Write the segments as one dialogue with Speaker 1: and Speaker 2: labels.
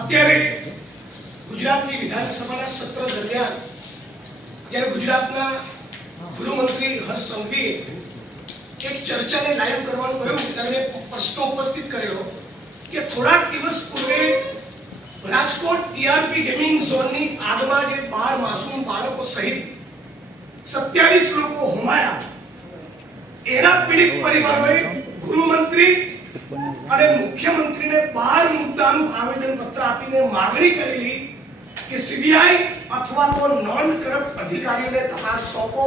Speaker 1: અત્યારે ગુજરાતની વિધાનસભાના સત્ર દરમિયાન જ્યારે ગુજરાતના ગૃહમંત્રી હર્ષ સંઘવીએ એક ચર્ચાને લાઈવ કરવાનું કહ્યું ત્યારે પ્રશ્ન ઉપસ્થિત કર્યો કે થોડાક દિવસ પૂર્વે રાજકોટ ટીઆરપી ગેમિંગ ઝોનની આગમાં જે બાર માસૂમ બાળકો સહિત સત્યાવીસ લોકો હુમાયા એના પીડિત પરિવારોએ ગૃહમંત્રી અને મુખ્યમંત્રીને બાર મુદ્દાનું આવેદન પત્ર આપીને માગણી કરેલી કે સીબીઆઈ અથવા તો નોન કરપ્ટ અધિકારીઓને તપાસ સોંપો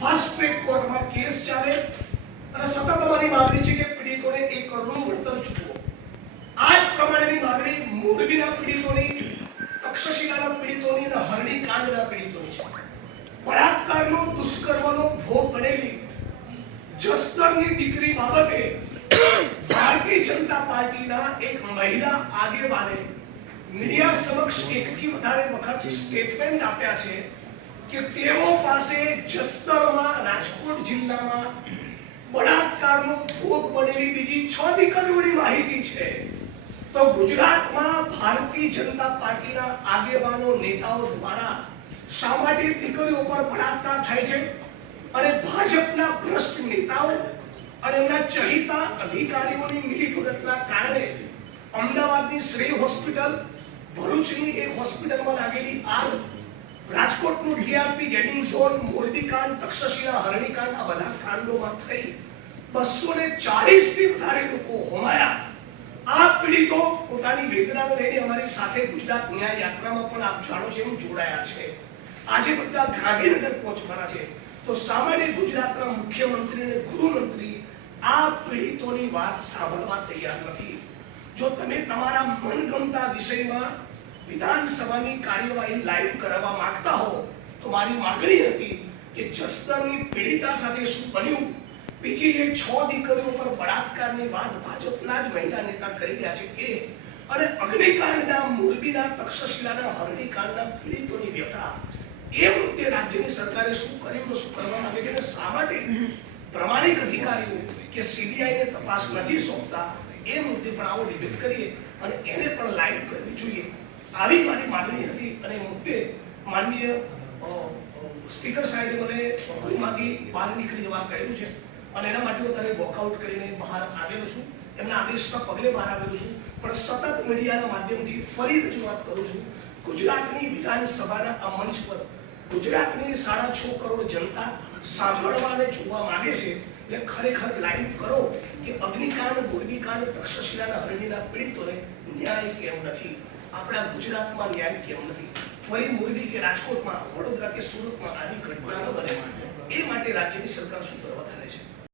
Speaker 1: ફાસ્ટ ટ્રેક કોર્ટમાં કેસ ચાલે અને સતત અમારી માગણી છે કે પીડિતોને એક કરોડનું વળતર ચૂકવો આ જ પ્રમાણેની માગણી મોરબીના પીડિતોની તક્ષશિલાના પીડિતોની અને હરણી કાંડના પીડિતોની છે બળાત્કારનો દુષ્કર્મનો ભોગ બનેલી જસદણની દીકરી બાબતે ભારતીય જનતા પાર્ટીના એક મહિલા આગેવાને મીડિયા સમક્ષ એકથી વધારે વખત સ્ટેટમેન્ટ આપ્યા છે કે તેઓ પાસે જસદણમાં રાજકોટ જિલ્લામાં બળાત્કારનો ભોગ બનેલી બીજી છ દીકરીઓની માહિતી છે તો ગુજરાતમાં ભારતીય જનતા પાર્ટીના આગેવાનો નેતાઓ દ્વારા શા માટે દીકરીઓ પર બળાત્કાર થાય છે અને ભાજપના ભ્રષ્ટ નેતાઓ અને એમના ચહિતા અધિકારીઓની મિલીભગતના કારણે અમદાવાદની શ્રેય હોસ્પિટલ ભરૂચની એક હોસ્પિટલમાં લાગેલી આગ રાજકોટનું ડીઆરપી ગેમિંગ ઝોન મોરબીકાંડ તક્ષશિલા હરણીકાંડ આ બધા કાંડોમાં થઈ બસો ને થી વધારે લોકો હોમાયા આ પીડિતો પોતાની વેદનાને લઈને અમારી સાથે ગુજરાત ન્યાય યાત્રામાં પણ આપ જાણો છો એમ જોડાયા છે આજે બધા ગાંધીનગર પહોંચવાના છે તો સામાન્ય ગુજરાતના મુખ્યમંત્રી અને ગૃહમંત્રી આ પીડિતોની વાત સાંભળવા તૈયાર નથી જો તમે તમારા મનગમતા વિષયમાં વિધાનસભાની કાર્યવાહી લાઈવ કરાવવા માંગતા હો તો મારી માગણી હતી કે જસદરની પીડિતા સાથે શું બન્યું બીજી જે છ દીકરીઓ પર બળાત્કારની વાત ભાજપના જ મહિલા નેતા કરી રહ્યા છે કે અને અગ્નિકાંડના મોરબીના તક્ષશિલાના હરણીકાંડના પીડિતોની વ્યથા એ મુદ્દે રાજ્યની સરકારે શું કર્યું તો શું કરવામાં આવે અને શા માટે પ્રમાણિક અધિકારીઓ કે સીબીઆઈને તપાસ નથી સોંપતા એ મુદ્દે પણ આવો ડિબેટ કરીએ અને એને પણ લાઈવ કરવી જોઈએ આવી મારી માગણી હતી અને મુદ્દે માનનીય સ્પીકર સાહેબે મને ગૃહમાંથી બહાર નીકળી જવા કહ્યું છે અને એના માટે હું અત્યારે વોકઆઉટ કરીને બહાર આવેલો છું એમના આદેશના પગલે બહાર આવેલો છું પણ સતત મીડિયાના માધ્યમથી ફરી રજૂઆત કરું છું ગુજરાતની વિધાનસભાના આ મંચ પર ગુજરાતની સાડા છ કરોડ જનતા સાંભળવાને જોવા માંગે છે એટલે ખરેખર લાઈન કરો કે અગ્નિકાંડ મોરબીકાંડ તક્ષશિલાના હરણીના પીડિતોને ન્યાય કેમ નથી આપણા ગુજરાતમાં ન્યાય કેમ નથી ફરી મોરબી કે રાજકોટમાં વડોદરા કે સુરતમાં આવી ઘટના ન બને એ માટે રાજ્યની સરકાર શું કરવા ધારે છે